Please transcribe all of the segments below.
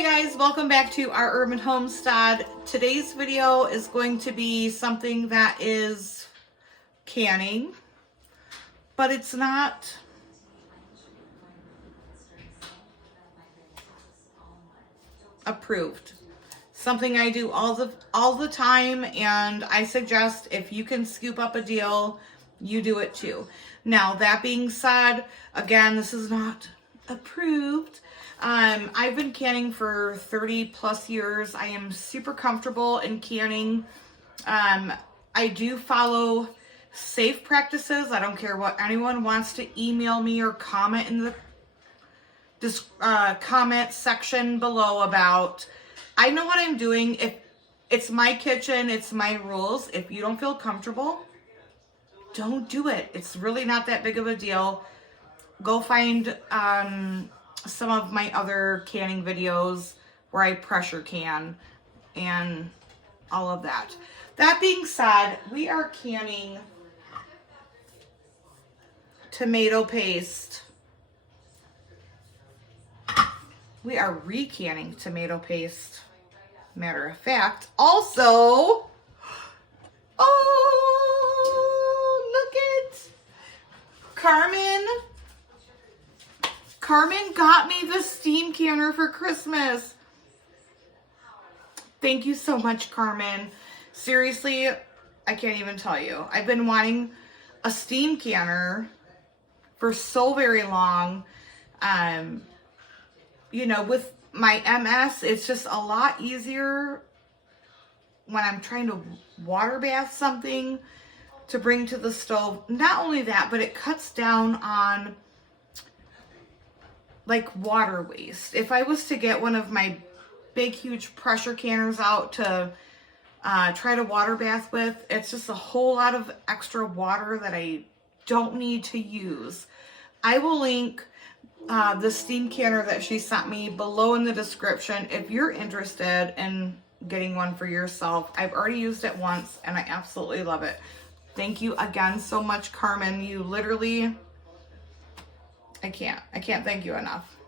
Hey guys, welcome back to our urban homestead. Today's video is going to be something that is canning, but it's not approved. Something I do all the time, and I suggest if you can scoop up a deal, you do it too. Now, that being said, again, this is not approved. I've been canning for 30 plus years. I am super comfortable in canning. I do follow safe practices. I don't care what anyone wants to email me or comment in the comment section below about. I know what I'm doing. If it's my kitchen, it's my rules. If you don't feel comfortable, don't do it. It's really not that big of a deal. Go find some of my other canning videos where I pressure can and all of that. That being said, we are canning tomato paste. We are re-canning tomato paste. Matter of fact, also, look at Carmen got me the steam canner for Christmas. Thank you so much, Carmen. Seriously, I can't even tell you. I've been wanting a steam canner for so very long. You know, with my MS, it's just a lot easier when I'm trying to water bath something to bring to the stove. Not only that, but it cuts down on like water waste. If I was to get one of my big, huge pressure canners out to try to water bath with, it's just a whole lot of extra water that I don't need to use. I will link the steam canner that she sent me below in the description if you're interested in getting one for yourself. I've already used it once and I absolutely love it. Thank you again so much, Carmen. You literally, I can't thank you enough.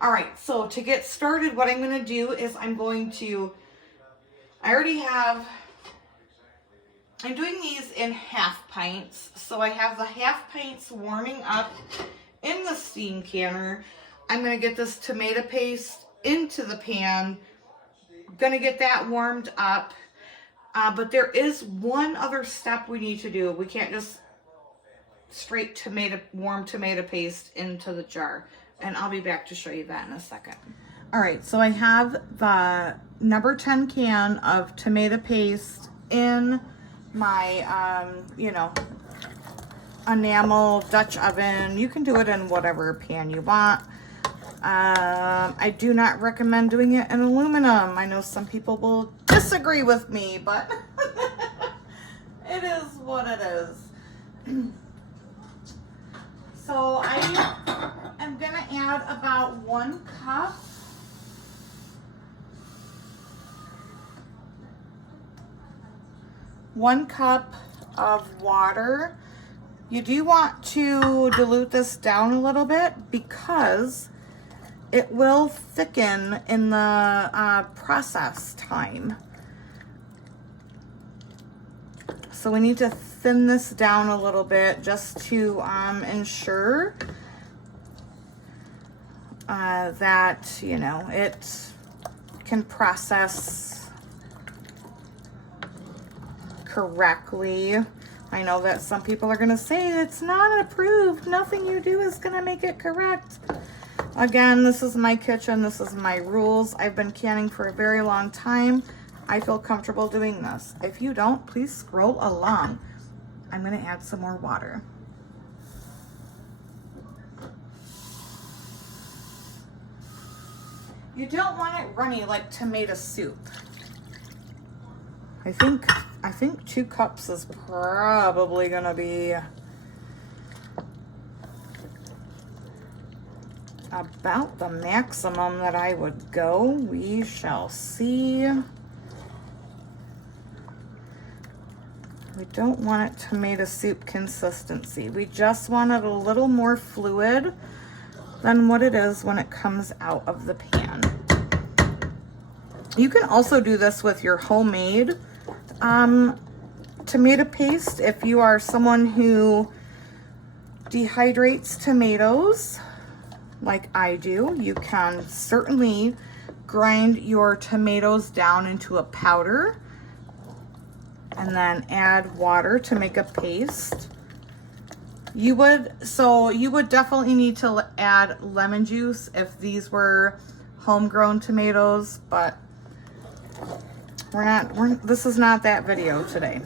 All right, so to get started, what I'm going to do is I'm doing these in half pints. So I have the half pints warming up in the steam canner. I'm going to get this tomato paste into the pan. I'm going to get that warmed up. But there is one other step we need to do. We can't just straight warm tomato paste into the jar. And I'll be back to show you that in a second. All right, so I have the number 10 can of tomato paste in my, enamel Dutch oven. You can do it in whatever pan you want. I do not recommend doing it in aluminum. I know some people will disagree with me, but it is what it is. So I am going to add about 1 cup. One cup of water. You do want to dilute this down a little bit because it will thicken in the process time. So we need to thin this down a little bit just to ensure that, you know, it can process correctly. I know that some people are going to say it's not approved. Nothing you do is going to make it correct. Again, this is my kitchen. This is my rules. I've been canning for a very long time. I feel comfortable doing this. If you don't, please scroll along. I'm going to add some more water. You don't want it runny like tomato soup. I think 2 cups is probably gonna be about the maximum that I would go. We shall see. We don't want it tomato soup consistency. We just want it a little more fluid than what it is when it comes out of the pan. You can also do this with your homemade tomato paste if you are someone who dehydrates tomatoes like I do. You can certainly grind your tomatoes down into a powder and then add water to make a paste. You would definitely need to add lemon juice if these were homegrown tomatoes, but this is not that video today.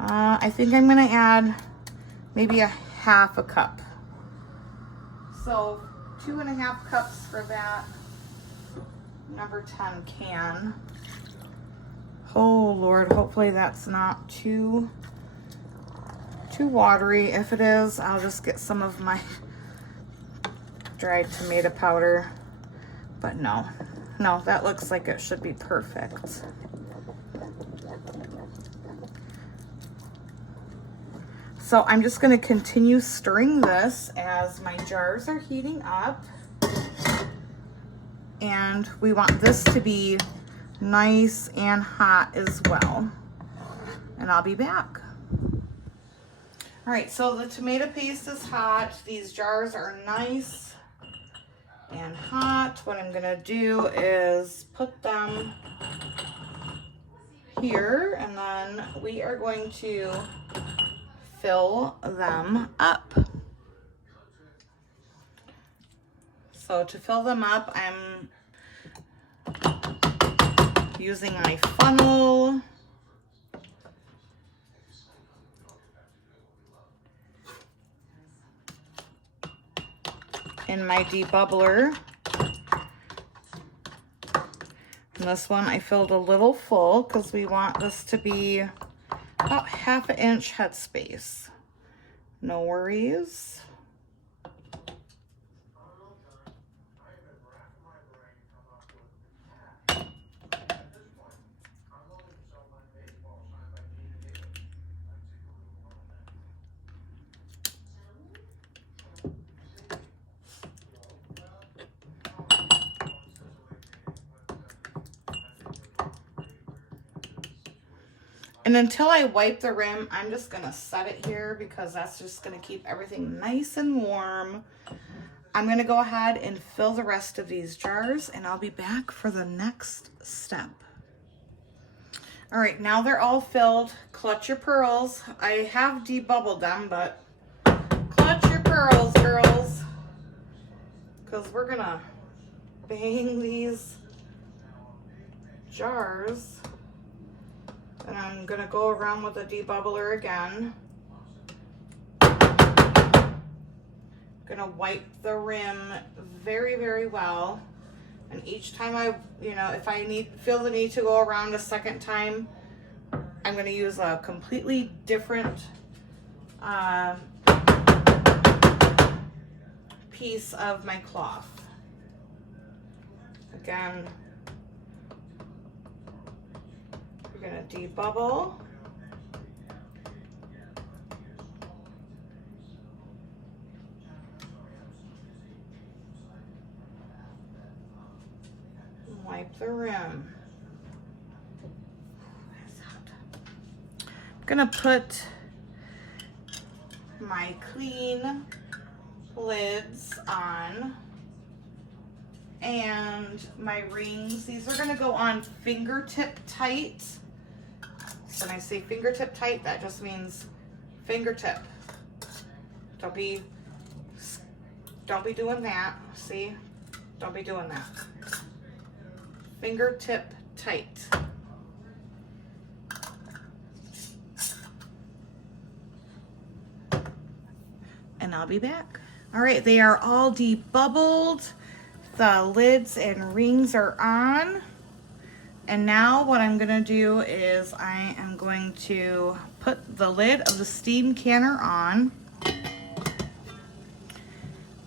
I think I'm gonna add maybe a half a cup. So 2.5 cups for that number 10 can. Oh Lord, hopefully that's not too watery. If it is, I'll just get some of my dried tomato powder. But no, that looks like it should be perfect. So I'm just going to continue stirring this as my jars are heating up. And we want this to be nice and hot as well. And I'll be back. All right, so the tomato paste is hot. These jars are nice and hot. What I'm gonna do is put them here, and then we are going to fill them up. So to fill them up, I'm using my funnel. In my debubbler. And this one I filled a little full because we want this to be about 1/2 inch headspace. No worries. And until I wipe the rim, I'm just gonna set it here because that's just gonna keep everything nice and warm. I'm gonna go ahead and fill the rest of these jars, and I'll be back for the next step. All right, now they're all filled. Clutch your pearls. I have debubbled them, but clutch your pearls, girls, because we're gonna bang these jars. And I'm gonna go around with a debubbler again. Gonna wipe the rim very, very well. And each time if I feel the need to go around a second time, I'm gonna use a completely different piece of my cloth. Again, we're gonna debubble. Wipe the rim. That's hot. I'm gonna put my clean lids on. And my rings, these are gonna go on fingertip tight. When I say fingertip tight, that just means fingertip. Don't be doing that. See? Don't be doing that. Fingertip tight. And I'll be back. All right, they are all debubbled. The lids and rings are on. And now what I'm gonna do is I am going to put the lid of the steam canner on.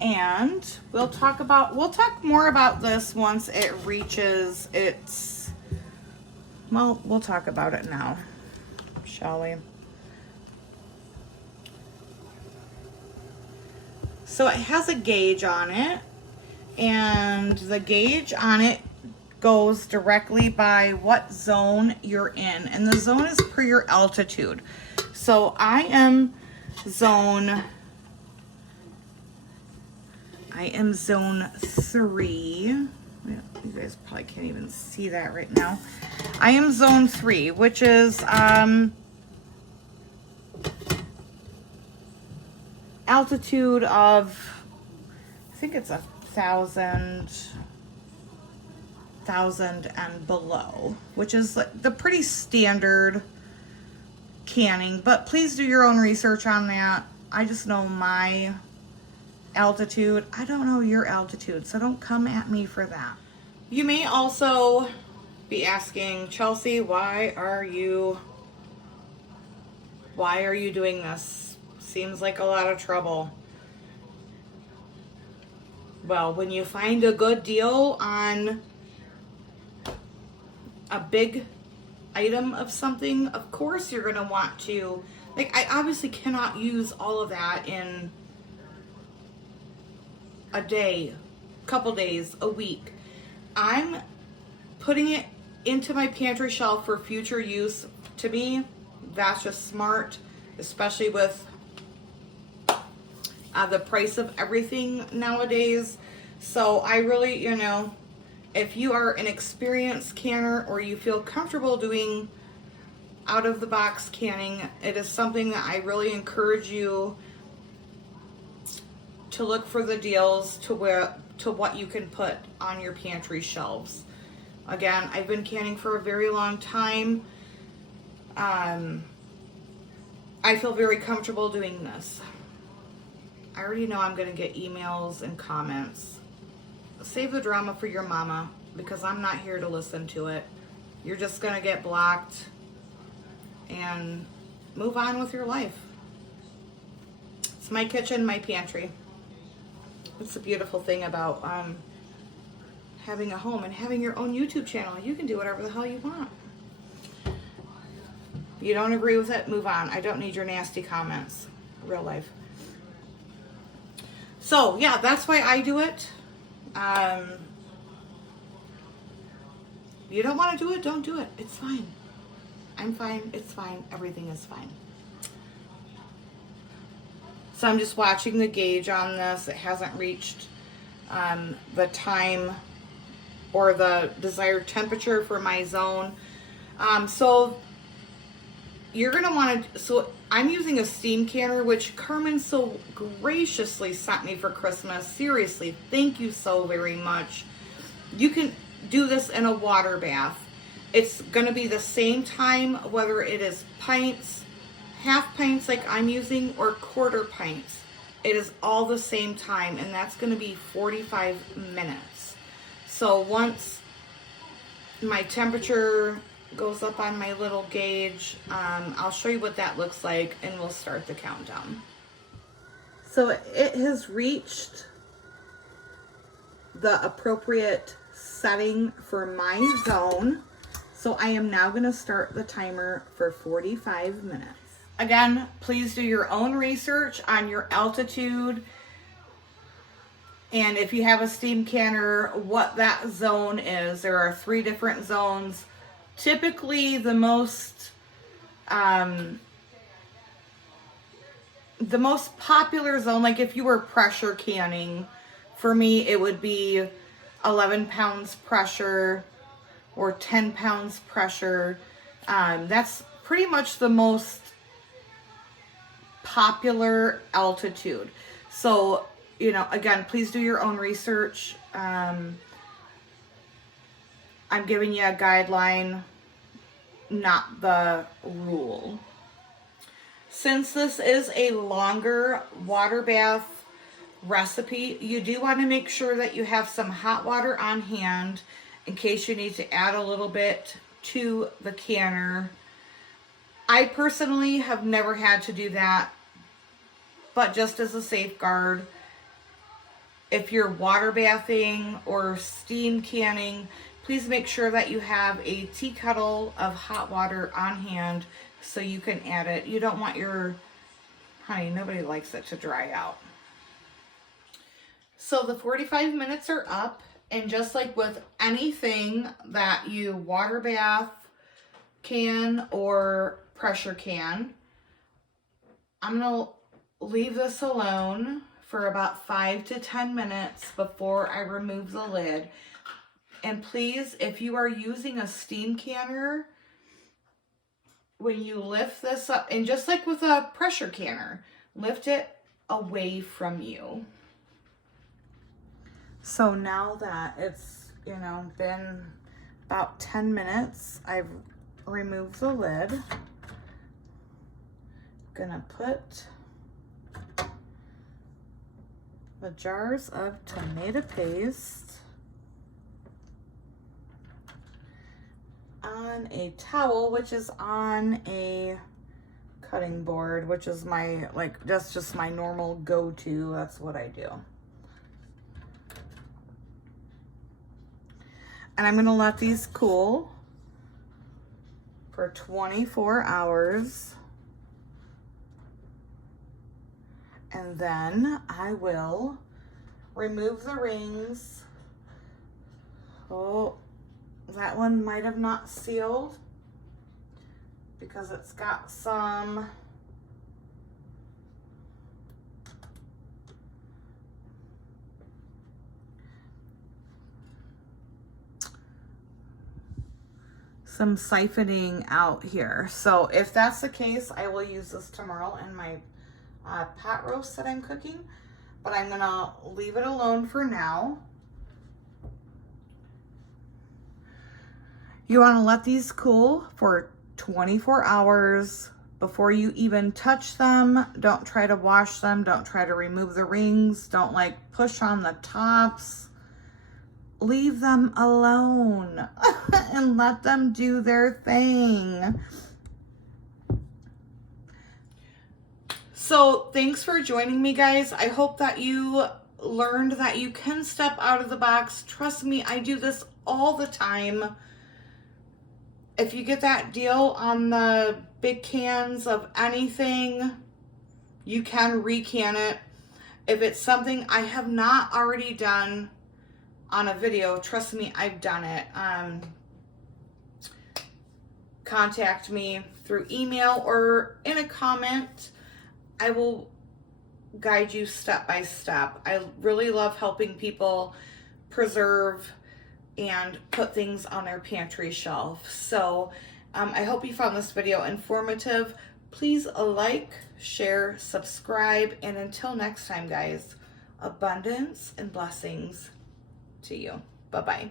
And we'll talk more about this once it reaches its, well, we'll talk about it now, shall we? So it has a gauge on it, and the gauge on it goes directly by what zone you're in, and the zone is per your altitude. So I am zone 3. You guys probably can't even see that right now. I am zone 3, which is altitude of, I think it's 1,000 and below, which is like the pretty standard canning, but please do your own research on that. I just know my altitude. I don't know your altitude, so don't come at me for that. You may also be asking, Chelsea, why are you doing this? Seems like a lot of trouble. Well, when you find a good deal on a big item of something, of course you're going to want to, like, I obviously cannot use all of that in a day, couple days, a week. I'm putting it into my pantry shelf for future use. To me, that's just smart, especially with the price of everything nowadays. So I really, if you are an experienced canner or you feel comfortable doing out of the box canning, it is something that I really encourage you to look for the deals to what you can put on your pantry shelves. Again, I've been canning for a very long time. I feel very comfortable doing this. I already know I'm going to get emails and comments. Save the drama for your mama, because I'm not here to listen to it. You're just going to get blocked and move on with your life. It's my kitchen, my pantry. It's the beautiful thing about having a home and having your own YouTube channel. You can do whatever the hell you want. You don't agree with it? Move on. I don't need your nasty comments. Real life. So, yeah, that's why I do it. You don't want to do it, don't do it. It's fine. I'm fine. It's fine. Everything is fine. So I'm just watching the gauge on this. It hasn't reached the time or the desired temperature for my zone. So you're going to want to, so I'm using a steam canner, which Carmen so graciously sent me for Christmas. Seriously, thank you so very much. You can do this in a water bath. It's going to be the same time, whether it is pints, half pints like I'm using, or quarter pints. It is all the same time, and that's going to be 45 minutes. So once my temperature goes up on my little gauge, I'll show you what that looks like, and we'll start the countdown. So it has reached the appropriate setting for my zone. So I am now going to start the timer for 45 minutes. Again, please do your own research on your altitude, and if you have a steam canner, what that zone is. There are 3 different zones. Typically, the most popular zone, like if you were pressure canning, for me it would be 11 pounds pressure or 10 pounds pressure. That's pretty much the most popular altitude. So, again, please do your own research. I'm giving you a guideline, not the rule. Since this is a longer water bath recipe, you do want to make sure that you have some hot water on hand in case you need to add a little bit to the canner. I personally have never had to do that, but just as a safeguard, if you're water bathing or steam canning, please make sure that you have a tea kettle of hot water on hand so you can add it. You don't want your, honey, nobody likes it to dry out. So the 45 minutes are up, And just like with anything that you water bath can or pressure can, I'm going to leave this alone for about 5 to 10 minutes before I remove the lid. And please, if you are using a steam canner, when you lift this up, and just like with a pressure canner, lift it away from you. So now that it's, you know, been about 10 minutes, I've removed the lid. Gonna put the jars of tomato paste on a towel, which is on a cutting board, which is my, like, that's just my normal go-to. That's what I do. And I'm gonna let these cool for 24 hours. And then I will remove the rings. Oh, that one might have not sealed because it's got some siphoning out here. So if that's the case, I will use this tomorrow in my pot roast that I'm cooking, but I'm gonna leave it alone for now. You want to let these cool for 24 hours before you even touch them. Don't try to wash them. Don't try to remove the rings. Don't like push on the tops. Leave them alone and let them do their thing. So thanks for joining me, guys. I hope that you learned that you can step out of the box. Trust me, I do this all the time. If you get that deal on the big cans of anything, you can recan it. If it's something I have not already done on a video, trust me, I've done it. Contact me through email or in a comment. I will guide you step by step. I really love helping people preserve and put things on their pantry shelf. So I hope you found this video informative. Please like, share, subscribe, and until next time, guys, abundance and blessings to you. Bye-bye.